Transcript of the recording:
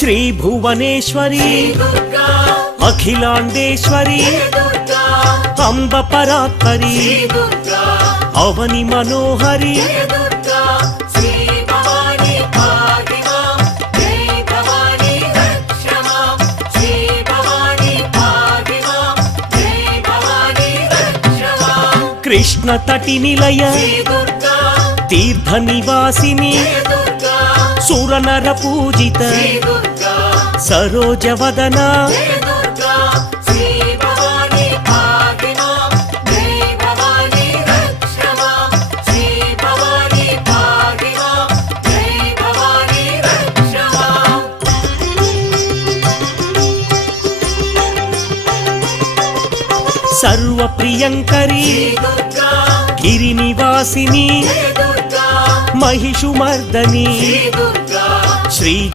శ్రీ భువనేశ్వరి అఖిలాండేశ్వరి అంబ పరాత్పరి అవని మనోహరి కృష్ణ తటి నిలయ తీర్థ నివాసిని సురనర పూజిత సరోజవదన సర్వ ప్రియంకరి గిరినివాసిని మహిషుమర్దని శ్రీ